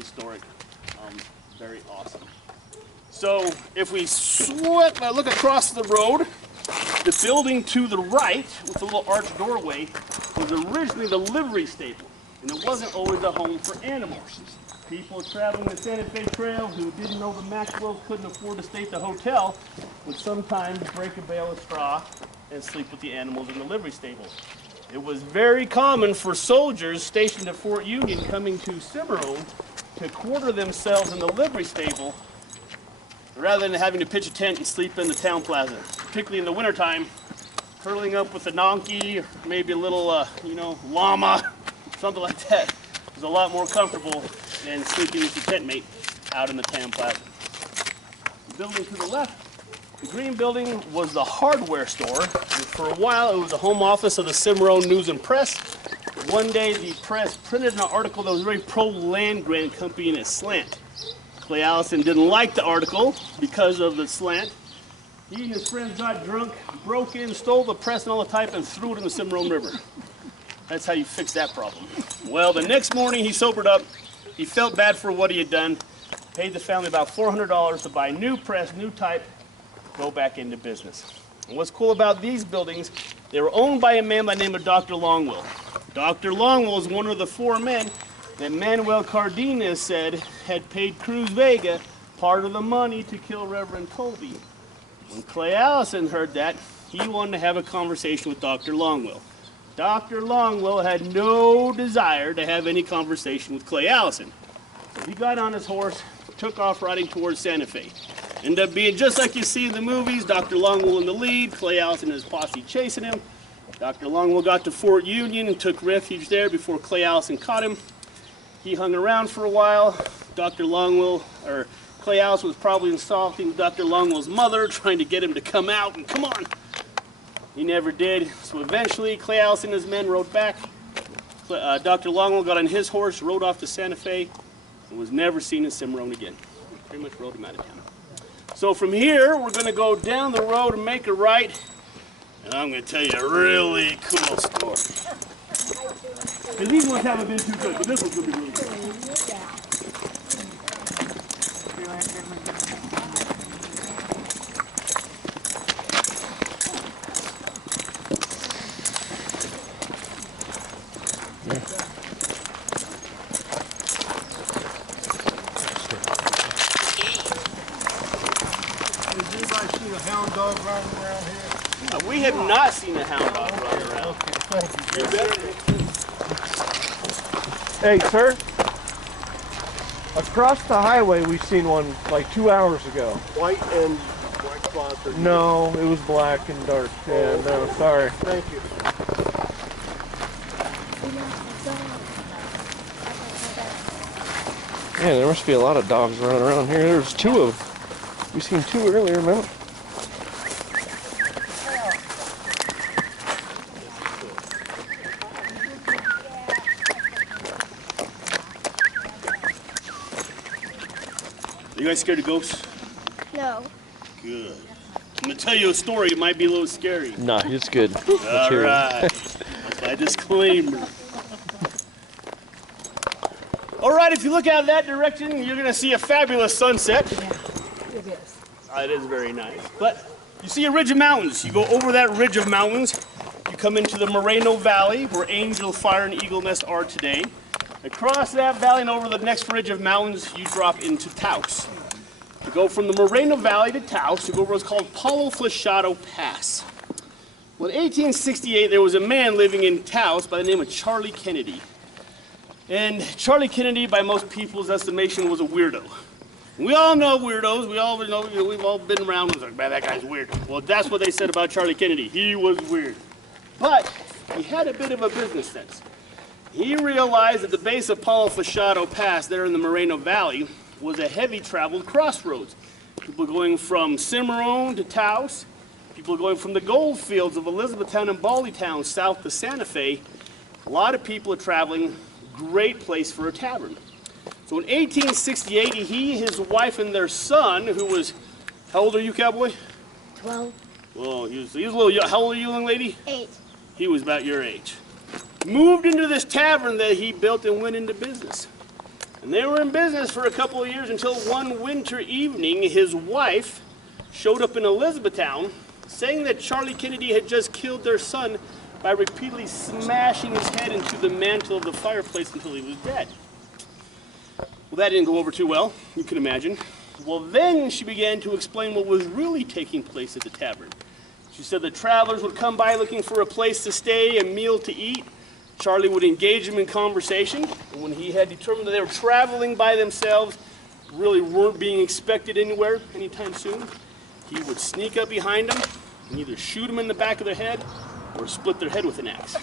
historic, very awesome. So if we look across the road, the building to the right with the little arched doorway was originally the livery stable, and it wasn't always a home for animals. People traveling the Santa Fe Trail who didn't know the Maxwells couldn't afford to stay at the hotel would sometimes break a bale of straw and sleep with the animals in the livery stable. It was very common for soldiers stationed at Fort Union coming to Cimarron to quarter themselves in the livery stable rather than having to pitch a tent and sleep in the town plaza, particularly in the wintertime, curling up with a donkey or maybe a little, llama, something like that. It was a lot more comfortable than sleeping with your tent mate out in the town plaza. The building to the left, the green building, was the hardware store. And for a while, it was the home office of the Cimarron News and Press. One day, the press printed an article that was very pro-land grant company in its slant. Clay Allison didn't like the article because of the slant. He and his friends got drunk, broke in, stole the press and all the type, and threw it in the Cimarron River. That's how you fix that problem. Well, the next morning, he sobered up. He felt bad for what he had done, paid the family about $400 to buy new press, new type, go back into business. And what's cool about these buildings, they were owned by a man by the name of Dr. Longwell. Dr. Longwell is one of the 4 men that Manuel Cardenas said had paid Cruz Vega part of the money to kill Reverend Colby. When Clay Allison heard that, he wanted to have a conversation with Dr. Longwell. Dr. Longwell had no desire to have any conversation with Clay Allison. So he got on his horse, took off riding towards Santa Fe. Ended up being just like you see in the movies, Dr. Longwell in the lead, Clay Allison and his posse chasing him. Dr. Longwell got to Fort Union and took refuge there before Clay Allison caught him. He hung around for a while. Clay Allison was probably insulting Dr. Longwell's mother, trying to get him to come out and come on. He never did. So eventually, Clay Allison and his men rode back. Dr. Longwell got on his horse, rode off to Santa Fe, and was never seen in Cimarron again. Pretty much rode him out of town. So from here, we're going to go down the road and make a right, and I'm going to tell you a really cool story. Because these ones haven't been too good, but this one's going to be really good. We have not seen a hound dog running around. Okay, hey, sir. Across the highway, we've seen one like 2 hours ago. White and black spots? Or no, it was black and dark. Yeah, no, sorry. Thank you. Yeah, there must be a lot of dogs running around here. There's 2 of them. We seen 2 earlier, remember? You guys scared of ghosts? No. Good. I'm going to tell you a story. It might be a little scary. Nah, it's good. All right. That's my disclaimer. All right, if you look out that direction, you're going to see a fabulous sunset. Yeah, it is. It is very nice. But you see a ridge of mountains. You go over that ridge of mountains. You come into the Moreno Valley, where Angel Fire and Eagle Nest are today. Across that valley and over the next ridge of mountains, you drop into Taos. You go from the Moreno Valley to Taos, you go over what's called Palo Flechado Pass. Well, in 1868, there was a man living in Taos by the name of Charlie Kennedy. And Charlie Kennedy, by most people's estimation, was a weirdo. We all know weirdos. We all know, we've all been around and like, man, that guy's weird. Well, that's what they said about Charlie Kennedy. He was weird. But he had a bit of a business sense. He realized that the base of Palo Flechado Pass there in the Moreno Valley was a heavy traveled crossroads. People going from Cimarron to Taos, people going from the gold fields of Elizabethtown and Baldytown south to Santa Fe. A lot of people are traveling, great place for a tavern. So in 1868, he, his wife, and their son, who was, how old are you, cowboy? 12. Well, he was a little young. How old are you, young lady? 8. He was about your age. Moved into this tavern that he built and went into business. And they were in business for a couple of years until one winter evening, his wife showed up in Elizabethtown saying that Charlie Kennedy had just killed their son by repeatedly smashing his head into the mantle of the fireplace until he was dead. Well, that didn't go over too well, you can imagine. Well, then she began to explain what was really taking place at the tavern. She said the travelers would come by looking for a place to stay, a meal to eat. Charlie would engage them in conversation, and when he had determined that they were traveling by themselves, really weren't being expected anywhere anytime soon, he would sneak up behind them and either shoot them in the back of their head or split their head with an axe.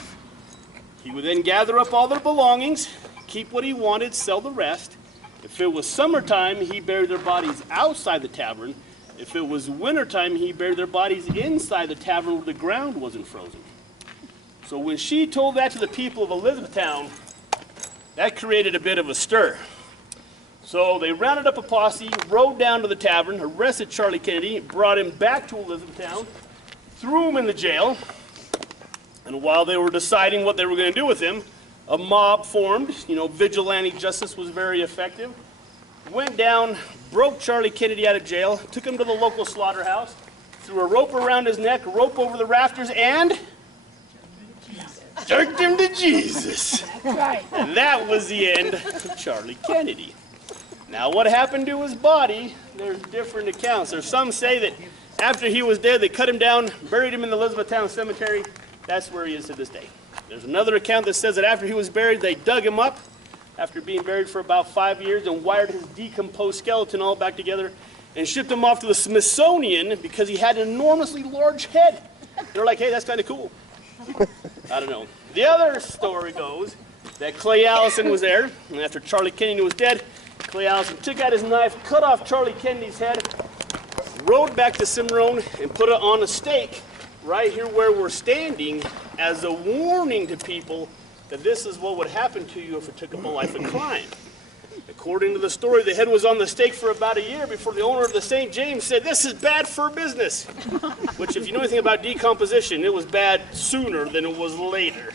He would then gather up all their belongings, keep what he wanted, sell the rest. If it was summertime, he buried their bodies outside the tavern. If it was wintertime, he buried their bodies inside the tavern where the ground wasn't frozen. So when she told that to the people of Elizabethtown, that created a bit of a stir. So they rounded up a posse, rode down to the tavern, arrested Charlie Kennedy, brought him back to Elizabethtown, threw him in the jail, and while they were deciding what they were going to do with him, a mob formed. Vigilante justice was very effective. Went down, broke Charlie Kennedy out of jail, took him to the local slaughterhouse, threw a rope around his neck, rope over the rafters, and jerked him to Jesus. Right. And that was the end of Charlie Kennedy. Now, what happened to his body, there's different accounts. There's some say that after he was dead, they cut him down, buried him in the Elizabethtown cemetery. That's where he is to this day. There's another account that says that after he was buried, they dug him up after being buried for about 5 years and wired his decomposed skeleton all back together and shipped him off to the Smithsonian because he had an enormously large head. They're like, hey, that's kind of cool. I don't know. The other story goes that Clay Allison was there, and after Charlie Kennedy was dead, Clay Allison took out his knife, cut off Charlie Kennedy's head, rode back to Cimarron, and put it on a stake right here where we're standing as a warning to people that this is what would happen to you if it took up a life of crime. According to the story, the head was on the stake for about a year before the owner of the St. James said, this is bad for business. Which, if you know anything about decomposition, it was bad sooner than it was later.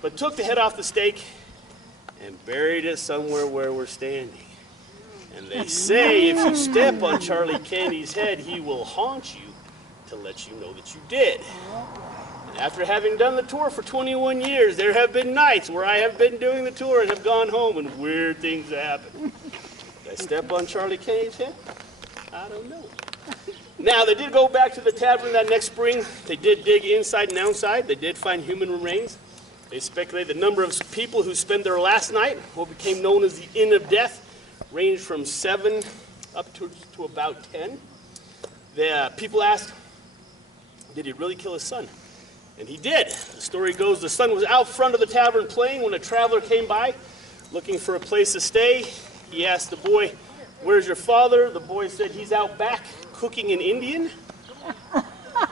But took the head off the stake and buried it somewhere where we're standing. And they say if you step on Charlie Kennedy's head, he will haunt you to let you know that you did. And after having done the tour for 21 years, there have been nights where I have been doing the tour and have gone home and weird things happen. Did I step on Charlie Kennedy's head? I don't know. Now, they did go back to the tavern that next spring. They did dig inside and outside. They did find human remains. They speculate the number of people who spent their last night, what became known as the Inn of Death, ranged from 7 up to about 10. The people asked, did he really kill his son? And he did. The story goes the son was out front of the tavern playing when a traveler came by looking for a place to stay. He asked the boy, where's your father? The boy said, he's out back cooking an Indian.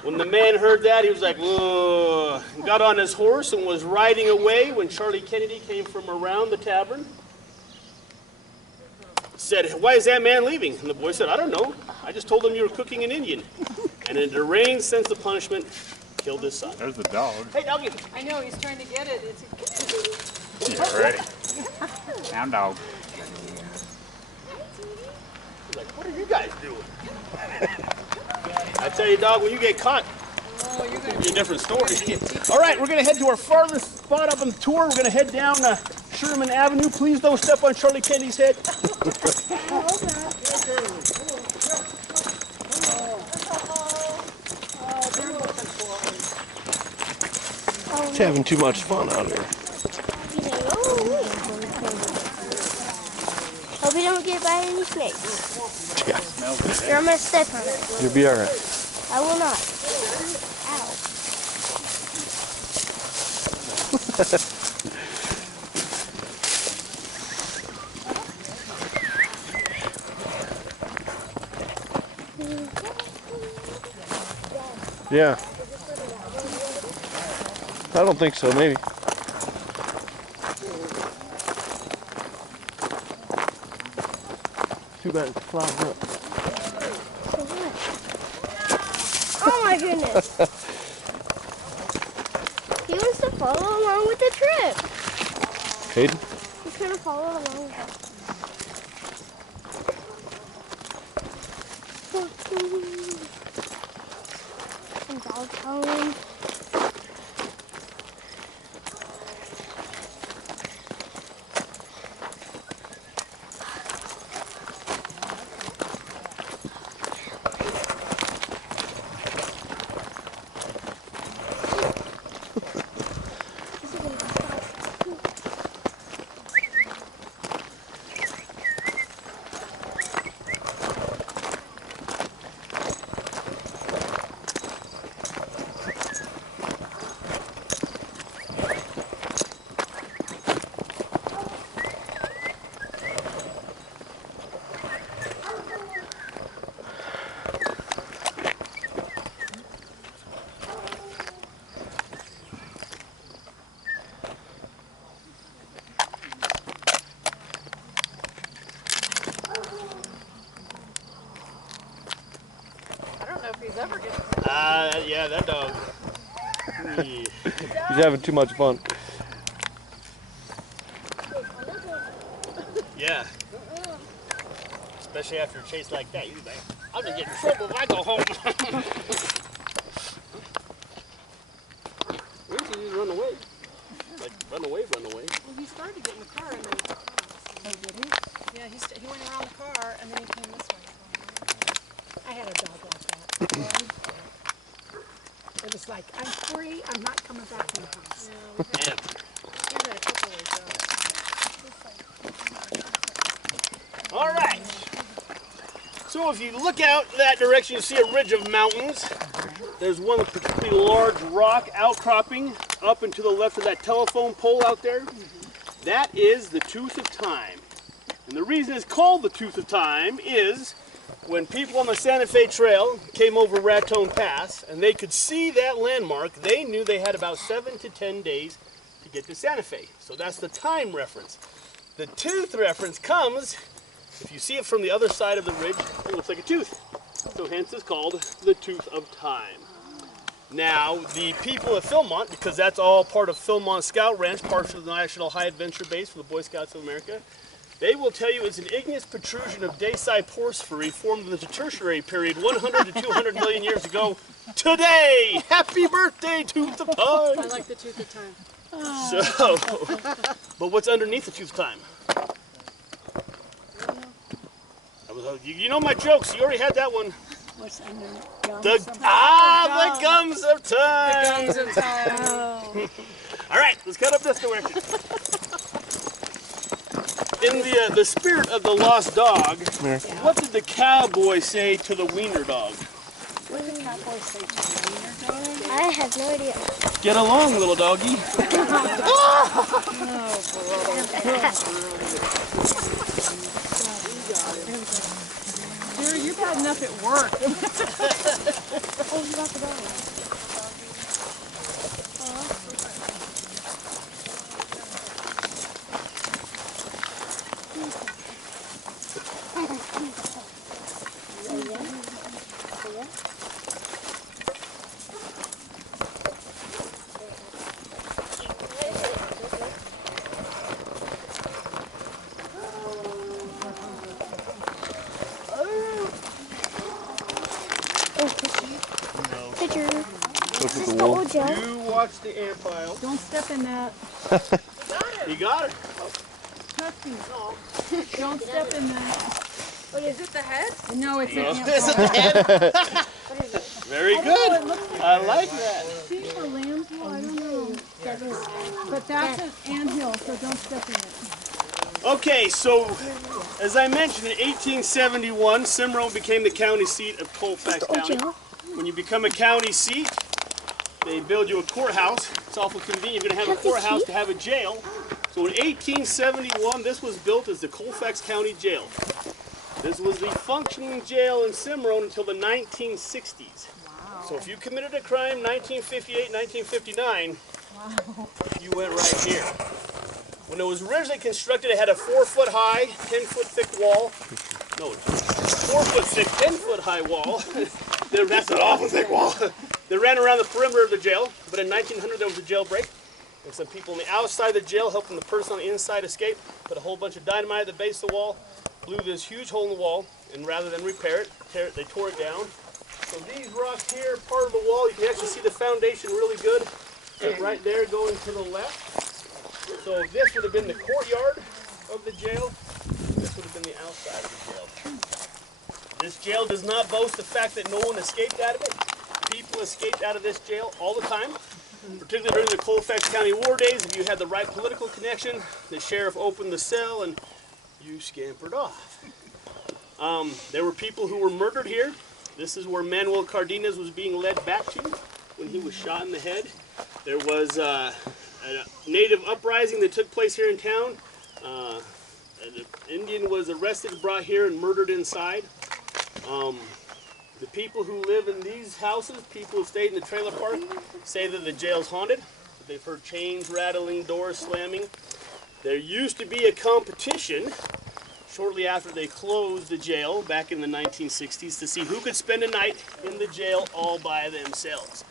When the man heard that, he was like, ugh, and got on his horse and was riding away when Charlie Kennedy came from around the tavern. Said, why is that man leaving? And the boy said, I don't know. I just told him you were cooking an Indian. And in a deranged sense of punishment, killed his son. There's the dog. Hey, doggy. I know, he's trying to get it. Yeah, ready. Down dog. He's like, what are you guys doing? I tell you, dog, when you get caught, it'll be a different story. All right, we're going to head to our farthest spot up on the tour. We're going to head down Sherman Avenue. Please don't step on Charlie Kennedy's head. It's having too much fun out here. Hope we don't get by any snakes. Yeah. Or I'm going to step on it. You'll be alright. I will not. Ow. Yeah. I don't think so, maybe. Too bad it's clogged up. Oh my goodness. He wants to follow along with the trip. Hayden? He's going to follow along with us. I'll tell him. He's ever getting Yeah, that dog. He's having too much fun. Yeah. Especially after a chase like that. He's like, I'm gonna get in trouble if I go home. Where did he just run away? Like, run away. Well, he started to get in the car and then... Oh, did he? Yeah, he went around the car and then he came this way. I had a dog like that. It was like, I'm free, I'm not coming back in the house. Man. He's had a couple of dogs. All right. So if you look out that direction, you see a ridge of mountains. There's one particularly large rock outcropping up and to the left of that telephone pole out there. That is the Tooth of Time. And the reason it's called the Tooth of Time is when people on the Santa Fe Trail came over Raton Pass and they could see that landmark, they knew they had about 7 to 10 days to get to Santa Fe. So that's the time reference. The tooth reference comes, if you see it from the other side of the ridge, it looks like a tooth. So hence it's called the Tooth of Time. Now, the people of Philmont, because that's all part of Philmont Scout Ranch, part of the National High Adventure Base for the Boy Scouts of America, they will tell you it's an igneous protrusion of Dacite porphyry formed in the Tertiary period 100 to 200 million years ago. Today! Happy birthday, Tooth of Time! I like the Tooth of Time. So, but what's underneath the Tooth of Time? You know my jokes. You already had that one. What's under The gums of time. The gums of time. All right, let's cut up this direction. In the spirit of the lost dog, what did the cowboy say to the wiener dog? What did the cowboy say to the wiener dog? I have no idea. Get along, little doggy. Dear, you've had enough at work. Oh, you got the dog. Picture. Look at the wolf. Joe. You watch the ant pile. Don't step in that. You got it. Touch me. Don't step in that. Wait, is it the head? No, it's an ant This is pile. the head. What is it? Very good. I like that. Sheep or lambs? Well, I don't know. But that's an anthill, so don't step in it. Okay, so as I mentioned, in 1871, Cimarron became the county seat of Colfax County. When you become a county seat, they build you a courthouse. It's awful convenient. You're going to have a courthouse to have a jail. So in 1871, this was built as the Colfax County Jail. This was the functioning jail in Cimarron until the 1960s. Wow. So if you committed a crime 1958, 1959, you went right here. When it was originally constructed, it had a 4-foot high, 10-foot thick wall. No, 4-foot thick, 10-foot high wall. That's an awful thick wall. They ran around the perimeter of the jail, but in 1900 there was a jailbreak. And some people on the outside of the jail helping the person on the inside escape, put a whole bunch of dynamite at the base of the wall, blew this huge hole in the wall, and rather than repair it, they tore it down, So these rocks here, part of the wall, you can actually see the foundation really good. Right there going to the left. So this would have been the courtyard of the jail. This would have been the outside of the jail. This jail does not boast the fact that no one escaped out of it. People escaped out of this jail all the time, particularly during the Colfax County War days. If you had the right political connection, the sheriff opened the cell and you scampered off. There were people who were murdered here. This is where Manuel Cardenas was being led back to when he was shot in the head. There was a native uprising that took place here in town. An Indian was arrested, brought here, and murdered inside. The people who live in these houses, people who stayed in the trailer park, say that the jail's haunted. They've heard chains rattling, doors slamming. There used to be a competition shortly after they closed the jail back in the 1960s to see who could spend a night in the jail all by themselves.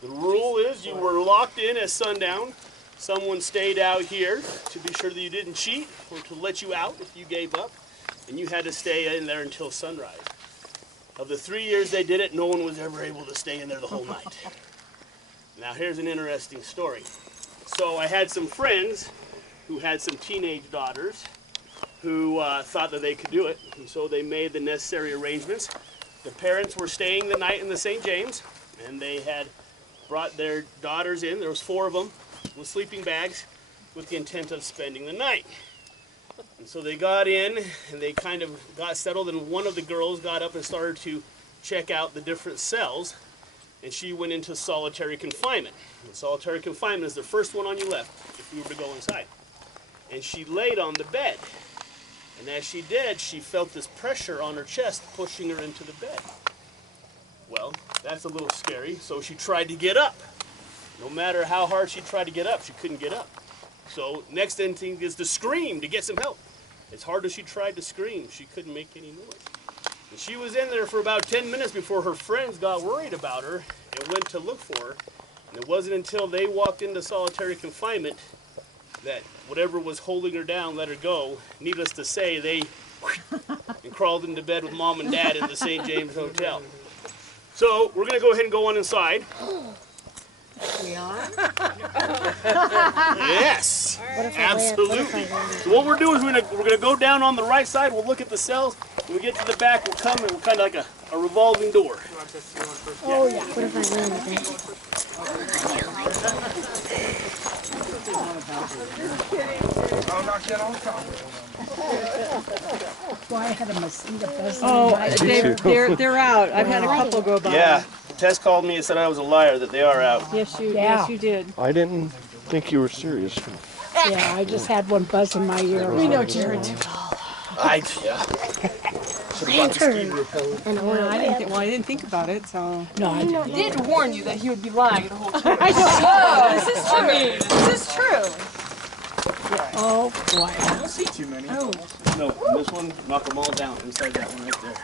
The rule is you were locked in at sundown. Someone stayed out here to be sure that you didn't cheat or to let you out if you gave up, and you had to stay in there until sunrise. Of the 3 years they did it, no one was ever able to stay in there the whole night. Now here's an interesting story. So I had some friends who had some teenage daughters who thought that they could do it, and so they made the necessary arrangements. The parents were staying the night in the St. James, and they had brought their daughters in. There was 4 of them with sleeping bags with the intent of spending the night. And so they got in and they kind of got settled, and one of the girls got up and started to check out the different cells, and she went into solitary confinement. And solitary confinement is the first one on your left if you were to go inside. And she laid on the bed, and as she did, she felt this pressure on her chest pushing her into the bed. Well, that's a little scary, so she tried to get up. No matter how hard she tried to get up, she couldn't get up. So next instinct is to scream to get some help. As hard as she tried to scream, she couldn't make any noise. And she was in there for about 10 minutes before her friends got worried about her and went to look for her. And it wasn't until they walked into solitary confinement that whatever was holding her down let her go. Needless to say, they and crawled into bed with Mom and Dad in the St. James Hotel. So we're going to go ahead and go on inside. We are? Yes, absolutely. So what we're doing is we're gonna go down on the right side. We'll look at the cells. When we get to the back, we'll come and we'll kind of like a revolving door. Oh yeah. What if I land it? Well, I had a mosquito buzz. Oh, they're out. I've had a couple go by. Yeah, Tess called me and said I was a liar, that they are out. Yes, you did. I didn't think you were serious. Yeah, I just had one buzz in my ear. We know Jared too. Yeah. Lantern. And I didn't think about it, so. No, I didn't. He did warn you that he would be lying the whole time. I know. This is true. This is true. Oh, boy. I don't see too many. Oh. No, this one, knock them all down inside that one right there.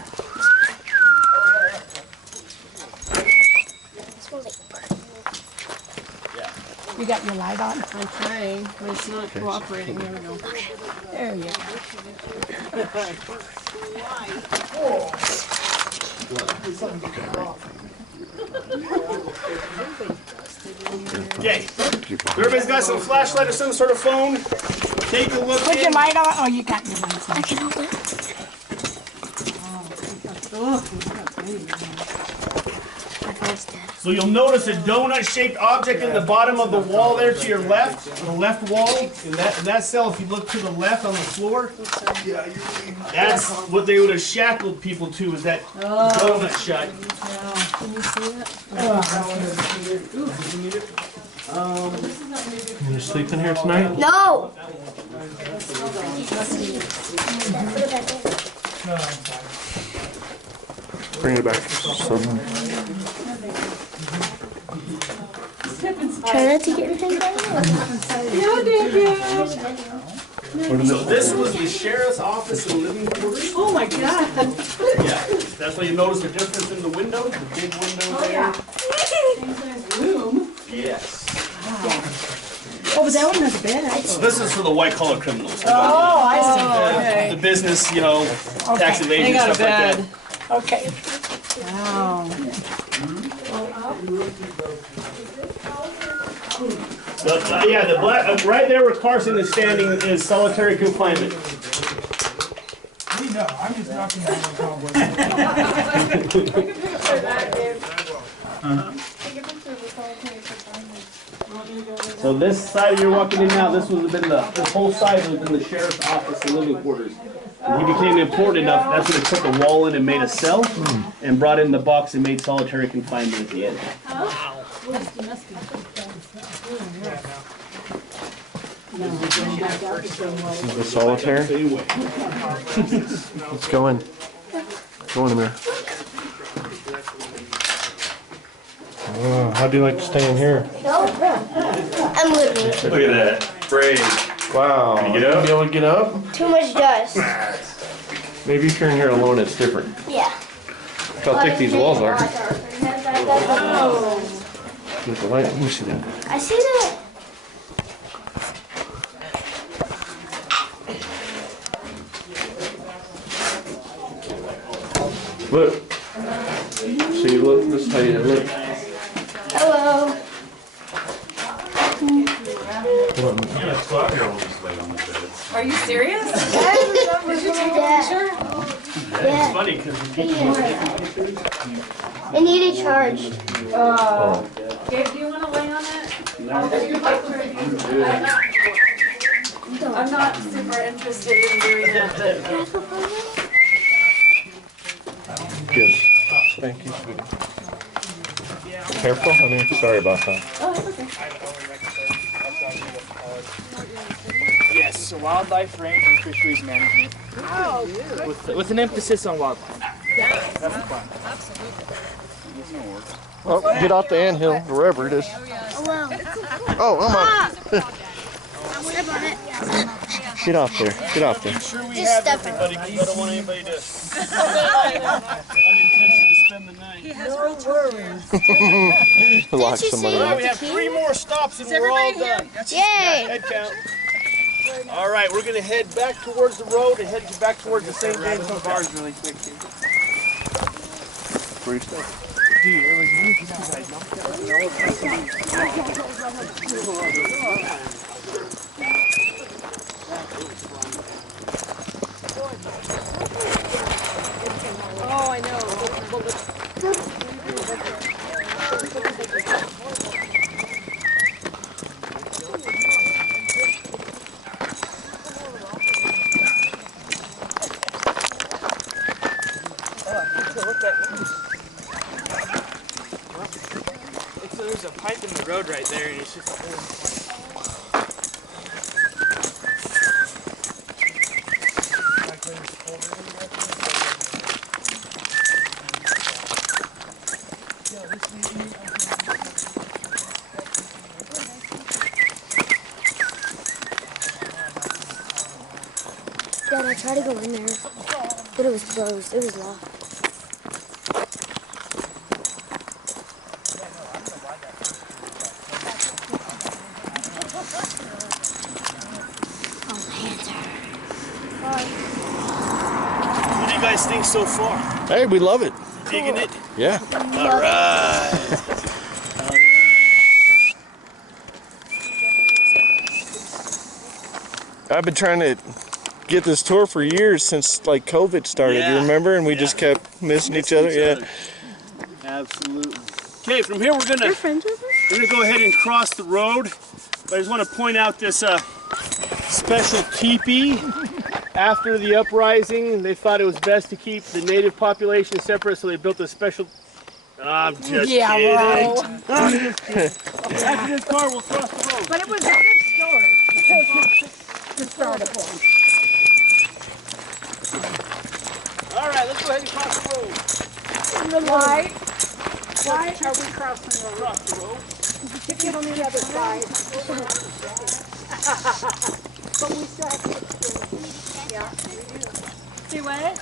Yeah. You got your light on? I'm trying, but it's not cooperating. There we go. There you Okay. Everybody's got some flashlight or some sort of phone. Take a look. Put your light on. Oh, you got your light on. I can hold it. So you'll notice a donut-shaped object in the bottom of the wall there to your left, the left wall. In that cell, if you look to the left on the floor, that's what they would have shackled people to, is that donut shut. Can you see that? You gonna sleep in here tonight? No. Bring it back. Try not to get entangled. So this was the sheriff's office and living quarters. Oh my God. Yeah, that's why you notice the difference in the window, the big window there. Room. Yes. Oh, but that one has a bed. So this is for the white-collar criminals. Oh, I see. Okay. The business, tax evasion, They got a stuff like that. Okay. Wow. Yeah, the black right there where Carson is standing is solitary confinement. No, I'm just knocking down the cobwebs. So this side you're walking in now, this whole side was in the sheriff's office and living quarters. And he became important enough, that's when they put the wall in and made a cell, and brought in the box and made solitary confinement at the end. Wow. This is the solitary. Let's go in. Go in there. How do you like to stay in here? I'm living. Look at that. Brave. Wow. Can you get up? Be able to get up? Too much dust. Maybe if you're in here alone, it's different. Yeah. Look how thick these walls are. Look, the light. Let me see that. I see that. Look. So you look. This is how you look. Hello. Are you serious? Did you take a picture? Yeah. Funny because I need a charge. Gabe, do you want to lay on it? I'm not super interested in doing that, but Good. Thank you, sweetie. Careful, honey. Sorry about that. Yes, so wildlife, range, and fisheries management. Oh, good. With an emphasis on wildlife. Yes. That's the plan. Absolutely. Oh, get off the anthill, wherever it is. Oh, wow. Oh, I'm on. Step on it. Get off there. Get off there. sure we Just have step everybody because I don't want anybody to unintentionally spend the night. He has real worries. Lock Did you somebody say up. We have 3 more stops and we're all done. Yay! Head count. All right, we're gonna head back towards the road and head back towards the St. James Hotel. Really quick, too. Where you stay? Dude, it was me because I knocked Oh, I know. There's a pipe in the road right there, and it's just a whole. Dad, I tried to go in there, but it was closed. It was locked. What do you guys think so far? Hey, we love it. Digging it? Yeah. All right. I've been trying to get this tour for years since like COVID started. Yeah. You remember? And we just kept missing each other. Yeah. Absolutely. Okay, from here we're gonna go ahead and cross the road. But I just want to point out this special teepee. After the uprising, they thought it was best to keep the native population separate, so they built a special. I'm just kidding. Bro. After this car, we'll cross the road. But it was a good story. To start upon. All right, let's go ahead and cross the road. Why are we crossing the road? Cross the road. Get on the other side. But we still have to. Yeah. See what?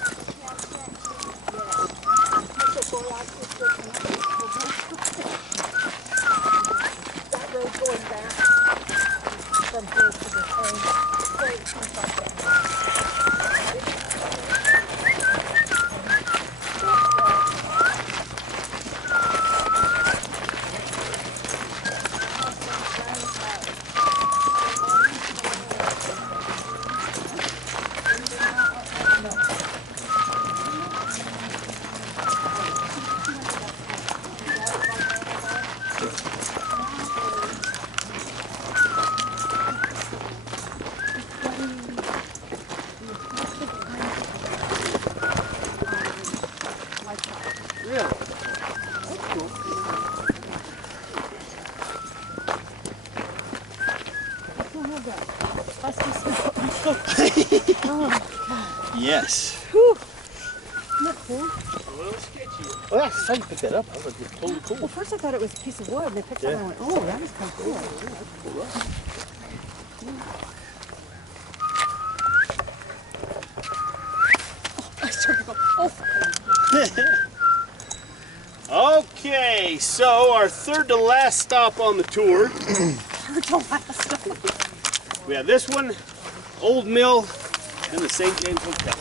That road going back from here to the train. Yes. Isn't that cool? Well, that's how you picked that up. I was like, it's totally cool. Well, first I thought it was a piece of wood, and I picked it up and I went, oh, that is kind of cool. Oh, I started to go, oh. Okay, so our third to last stop on the tour. Third to last. We have this one, Old Mill, and the St. James Hotel.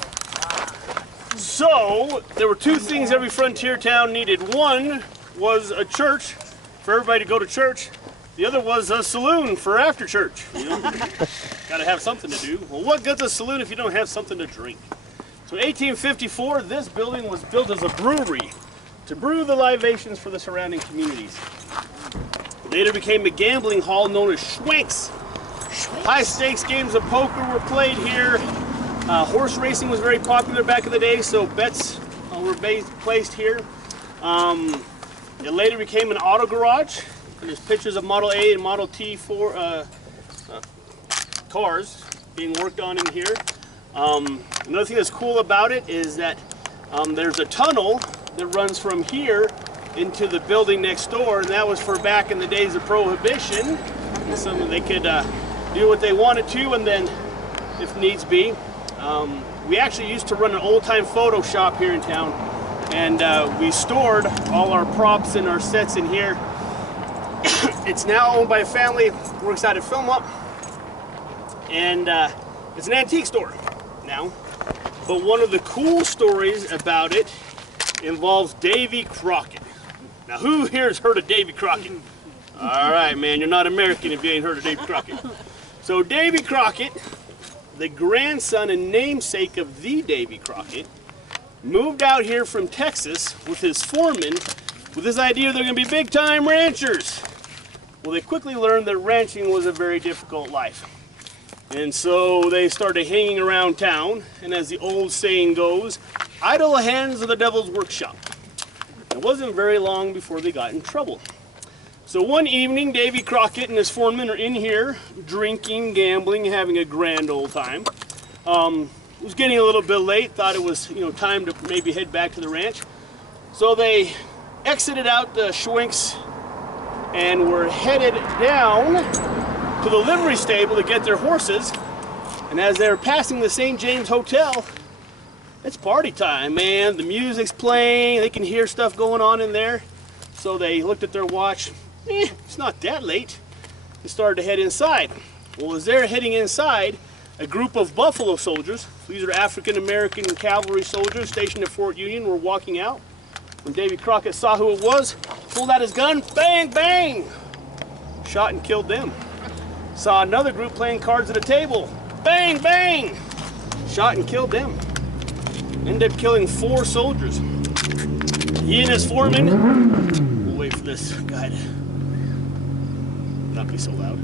So, there were two things every frontier town needed. One was a church for everybody to go to church. The other was a saloon for after church. You know? Gotta have something to do. Well, what good's a saloon if you don't have something to drink? So, 1854, this building was built as a brewery to brew the libations for the surrounding communities. Later became a gambling hall known as Schwenks. High stakes games of poker were played here. Horse racing was very popular back in the day, so bets were placed here. It later became an auto garage. And there's pictures of Model A and Model T cars being worked on in here. Another thing that's cool about it is that there's a tunnel that runs from here into the building next door, and that was for back in the days of Prohibition. And so they could do what they wanted to, and then, if needs be. We actually used to run an old-time photo shop here in town, and we stored all our props and our sets in here. It's now owned by a family, works out of Film Up, and it's an antique store now. But one of the cool stories about it involves Davy Crockett. Now, who here has heard of Davy Crockett? All right, man, you're not American if you ain't heard of Davy Crockett. So Davy Crockett, the grandson and namesake of the Davy Crockett, moved out here from Texas with his foreman with this idea they're going to be big-time ranchers. Well, they quickly learned that ranching was a very difficult life. And so they started hanging around town, and as the old saying goes, idle hands are the devil's workshop. It wasn't very long before they got in trouble. So one evening, Davy Crockett and his foreman are in here, drinking, gambling, having a grand old time. It was getting a little bit late, thought it was time to maybe head back to the ranch. So they exited out the Schwenks and were headed down to the livery stable to get their horses. And as they were passing the St. James Hotel, it's party time, man. The music's playing, they can hear stuff going on in there. So they looked at their watch. It's not that late. They started to head inside. Well, as they're heading inside, a group of buffalo soldiers, these are African-American cavalry soldiers stationed at Fort Union, were walking out. When Davy Crockett saw who it was, pulled out his gun, bang, bang! Shot and killed them. Saw another group playing cards at a table, bang, bang! Shot and killed them. Ended up killing 4 soldiers. He and his foreman, we'll wait for this guy to not be so loud.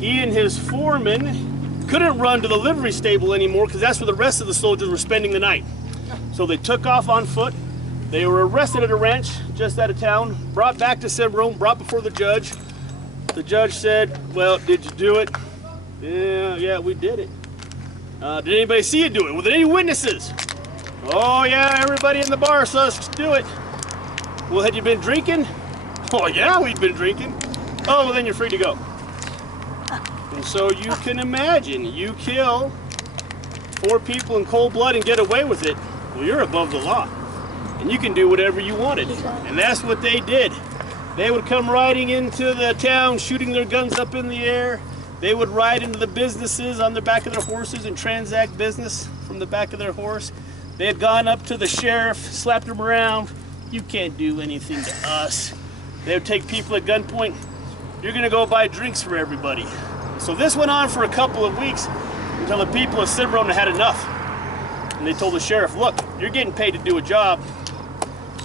He and his foreman couldn't run to the livery stable anymore because that's where the rest of the soldiers were spending the night. So they took off on foot. They were arrested at a ranch just out of town, brought back to Cimarron, brought before the judge. The judge said, well, did you do it? Yeah, we did it. Did anybody see you do it? Were there any witnesses? Oh yeah, everybody in the bar saw us do it. Well, had you been drinking? Oh yeah, we'd been drinking. Oh, well then you're free to go. And so you can imagine, you kill 4 people in cold blood and get away with it, well, you're above the law. And you can do whatever you wanted. And that's what they did. They would come riding into the town, shooting their guns up in the air. They would ride into the businesses on the back of their horses and transact business from the back of their horse. They had gone up to the sheriff, slapped him around. You can't do anything to us. They would take people at gunpoint. You're gonna go buy drinks for everybody. So this went on for a couple of weeks until the people of Cimarron had enough. And they told the sheriff, look, you're getting paid to do a job.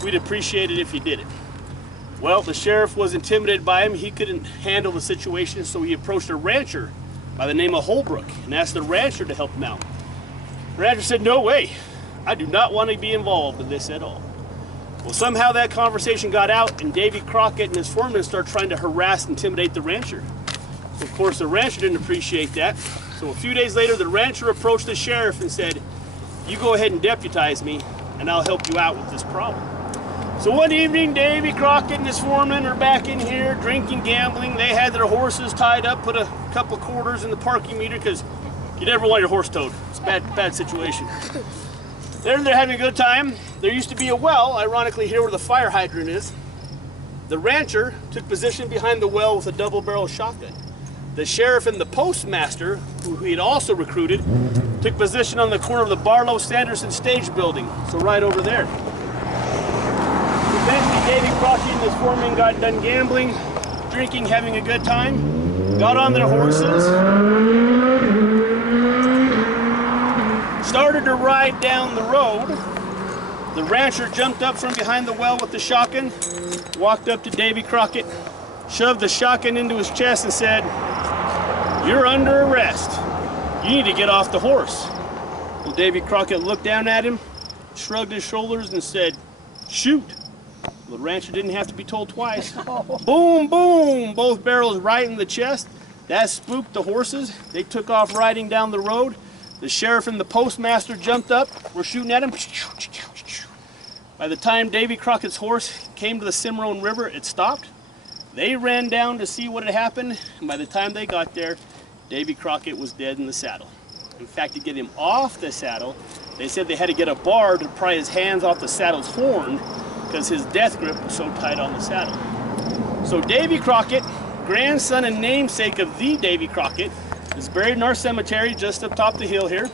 We'd appreciate it if you did it. Well, the sheriff was intimidated by him. He couldn't handle the situation, so he approached a rancher by the name of Holbrook and asked the rancher to help him out. The rancher said, no way. I do not want to be involved in this at all. Well, somehow that conversation got out, and Davy Crockett and his foreman started trying to harass and intimidate the rancher. Of course, the rancher didn't appreciate that, So a few days later, the rancher approached the sheriff and said, "You go ahead and deputize me, and I'll help you out with this problem." So one evening, Davy Crockett and his foreman are back in here drinking, gambling. They had their horses tied up, put a couple of quarters in the parking meter because you never want your horse towed. It's a bad situation. They're having a good time. There used to be a well, ironically here where the fire hydrant is. The rancher took position behind the well with a double-barrel shotgun. The sheriff and the postmaster, who he had also recruited, took position on the corner of the Barlow Sanderson stage building, so right over there. Eventually, Davy Crockett and his foreman got done gambling, drinking, having a good time, got on their horses, started to ride down the road. The rancher jumped up from behind the well with the shotgun, walked up to Davy Crockett, shoved the shotgun into his chest and said, "You're under arrest. You need to get off the horse." Well, Davy Crockett looked down at him, shrugged his shoulders and said, "Shoot." The rancher didn't have to be told twice. Boom, boom, both barrels right in the chest. That spooked the horses. They took off riding down the road. The sheriff and the postmaster jumped up, were shooting at him. By the time Davy Crockett's horse came to the Cimarron River, it stopped. They ran down to see what had happened, and by the time they got there, Davy Crockett was dead in the saddle. In fact, to get him off the saddle, they said they had to get a bar to pry his hands off the saddle's horn because his death grip was so tight on the saddle. So Davy Crockett, grandson and namesake of the Davy Crockett, is buried in our cemetery just up top the hill here.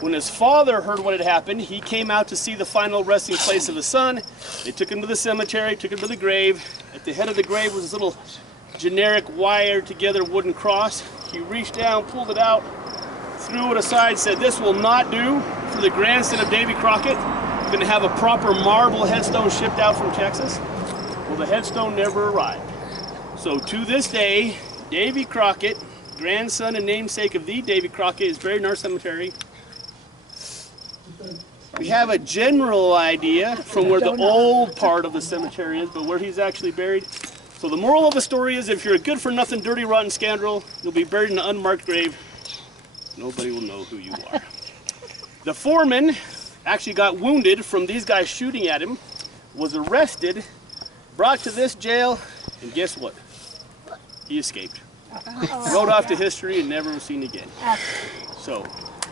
When his father heard what had happened, he came out to see the final resting place of his son. They took him to the cemetery, took him to the grave. At the head of the grave was this little generic wired together wooden cross. He reached down, pulled it out, threw it aside, said, "This will not do for the grandson of Davy Crockett. We're going to have a proper marble headstone shipped out from Texas." Well, the headstone never arrived. So to this day, Davy Crockett, grandson and namesake of the Davy Crockett, is buried in our cemetery. We have a general idea from where the old part of the cemetery is, but where he's actually buried. So the moral of the story is, if you're a good-for-nothing, dirty, rotten scoundrel, you'll be buried in an unmarked grave. Nobody will know who you are. The foreman actually got wounded from these guys shooting at him, was arrested, brought to this jail, and guess what? He escaped. Rode off to history and never was seen again. So,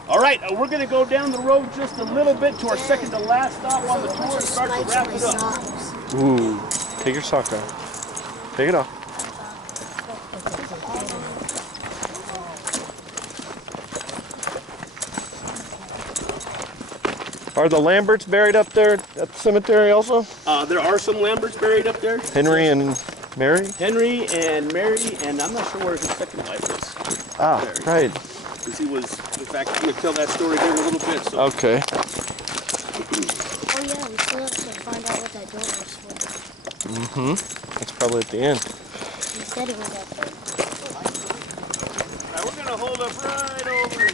all right, we're going to go down the road just a little bit to our second to last stop on the tour and start to wrap it up. Ooh, take your sock off. Take it off. Are the Lamberts buried up there at the cemetery also? There are some Lamberts buried up there. Henry and Mary? Henry and Mary, and I'm not sure where his second wife is. Ah, buried. right. Because he was, in fact, I'm going to tell that story here in a little bit. So. Okay. Oh yeah, we still have to find out what that door was for. Mm-hmm. It's probably at the end. He said it was up there. All right, we're going to hold up right over here.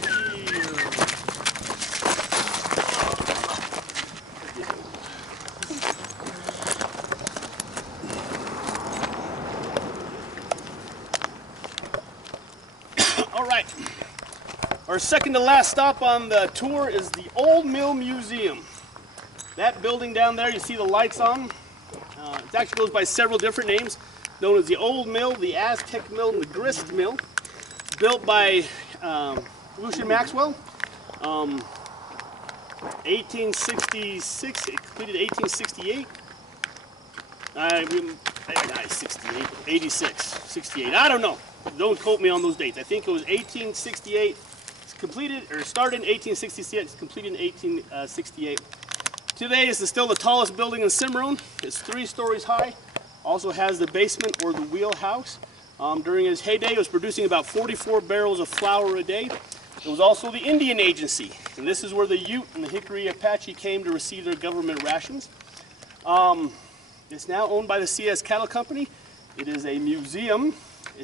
All right. Our second to last stop on the tour is the Old Mill Museum. That building down there, you see the lights on. It actually goes by several different names, known as the Old Mill, the Aztec Mill, and the Grist Mill. Built by Maxwell. 1866, it completed 1868. 68, 86, 68, I don't know. Don't quote me on those dates. I think it was 1868. It's completed, or started in 1866, completed in 1868. Today, this is still the tallest building in Cimarron. It's 3 stories high. Also has the basement or the wheelhouse. During its heyday, it was producing about 44 barrels of flour a day. It was also the Indian Agency, and this is where the Ute and the Hickory Apache came to receive their government rations. It's now owned by the CS Cattle Company. It is a museum